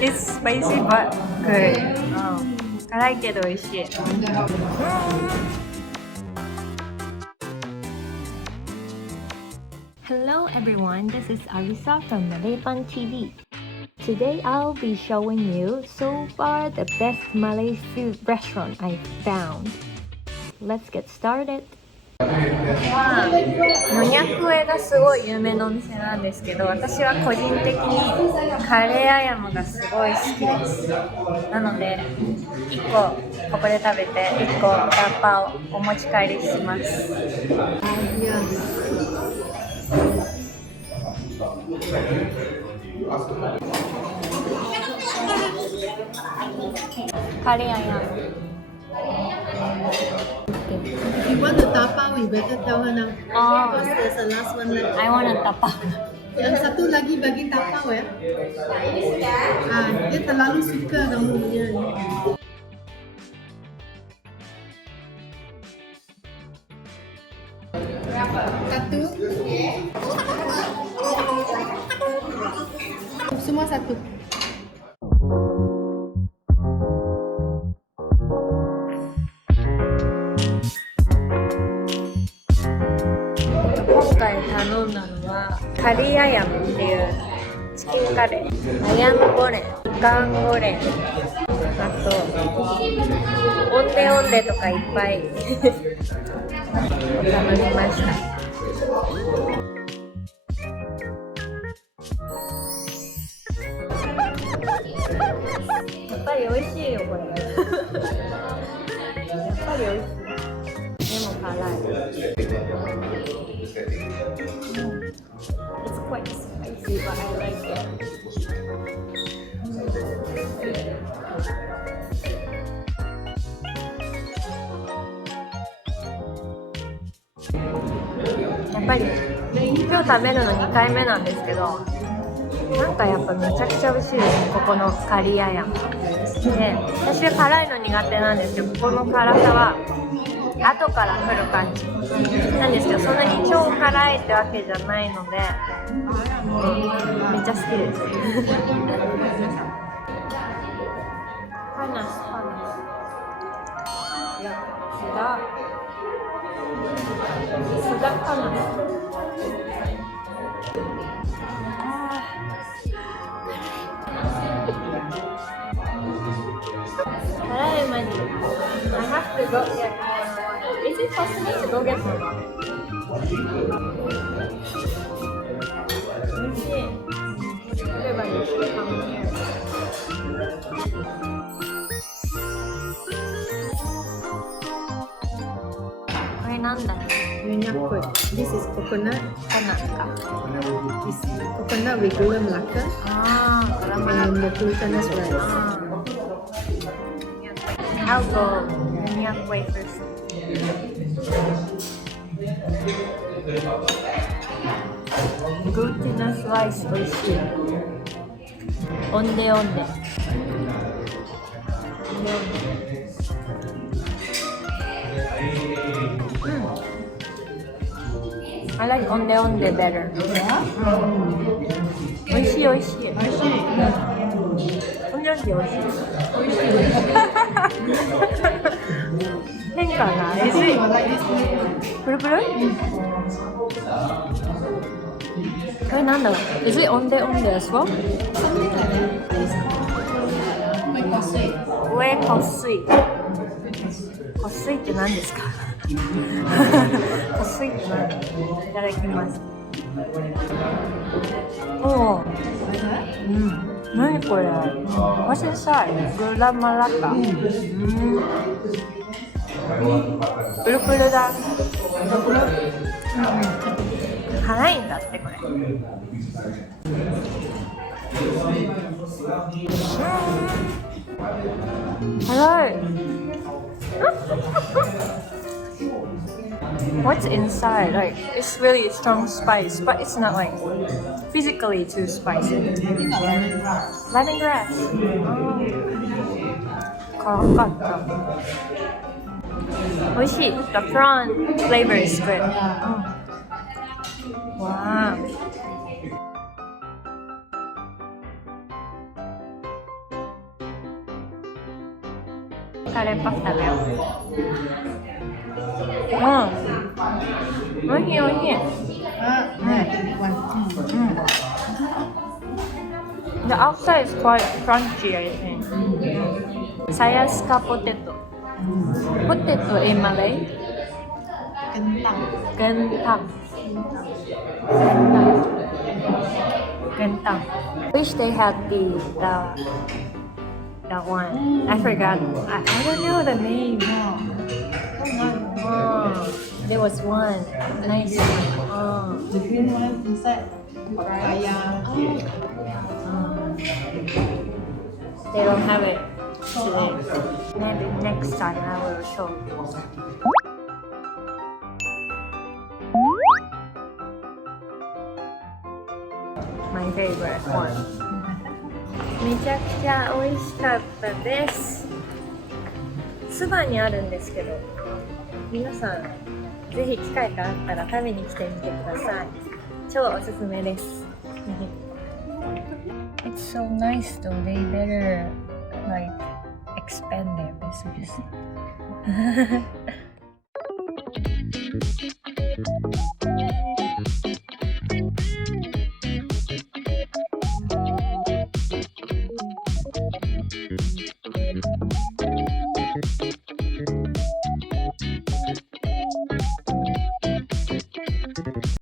It's spicy but good. 辛いけど美味しい。Hello everyone, this is Arisa from Malaypan TV. Today I'll be showing you so far the best Malay food restaurant I've found. Let's get started. ノニャクエがすごい有名なお店なんですけど、私は個人的にカレーアヤムがすごい好きです。なので1個ここで食べて1個ダッパをお持ち帰りします。カレーアヤム。If you want to tapau, you better tell her now. Because there's the last one left. I want to tapau. Yang satu lagi bagi tapau ya. Dia terlalu suka kamu punya. Satu. Semua satu.頼んだのはカリーアヤムっていうチキンカレー、アヤムゴレン、ガンゴレン、あとオンデオンデとかいっぱい頼みました。やっぱり美味しいよこれ。やっぱり美味しい。でも辛い。It's quite spicy, but I like it. やっぱり今日食べるの2回目なんですけど、なんかやっぱめちゃくちゃ美味しいですね、ここのカリーアヤム。で、私は辛いの苦手なんですけど、ここの辛さは後から来る感じなんですけど、そんなに超辛いってわけじゃないので、めっちゃ好きです。パナス。須田パナス。辛いマジ。I have to go get more. Is it possible to go get more? 美味しい。Everybody should come here. これなんだろう。Nyonya kuih. This is coconut. コナッか。This coconut with gula melaka. And the glutinous rice. I'll go Nyonya kuih first. Glutinous rice 美味しい。オンデオンデ。I like オンデオンデ better. 美味しい美味しい。オンデオンデ美味しい。変化が美味しい。プルプル？これなんだろう？ Is it オンデオンデ as well? 上こっすい。こっすいって何ですか？こっすいって何？いただきます。おー、何これ？What's inside? グラマラカ。プルプルだ。辛いんだってこれ。辛い。What's inside? Like it's really strong spice, but it's not like physically too spicy. Lemongrass. 辛かった。美味しい。The prawn flavor is good. わあ。カレーパスタだよ。おいしいおいしい。The outside is quite crunchy, I think. Sayaska potato. Potato in Malay? Kentang. Kentang. Wish they had the one. I forgot. I don't know the name. Oh, there was one. Nice one. Oh. The green one inside papaya. They don't have it today. Maybe next time I will show you. My favorite one. めちゃくちゃ美味しかったです。そばにあるんですけど、皆さんぜひ機会があったら食べに来てみてください。超おすすめです。It's so nice though. They better like expand their business.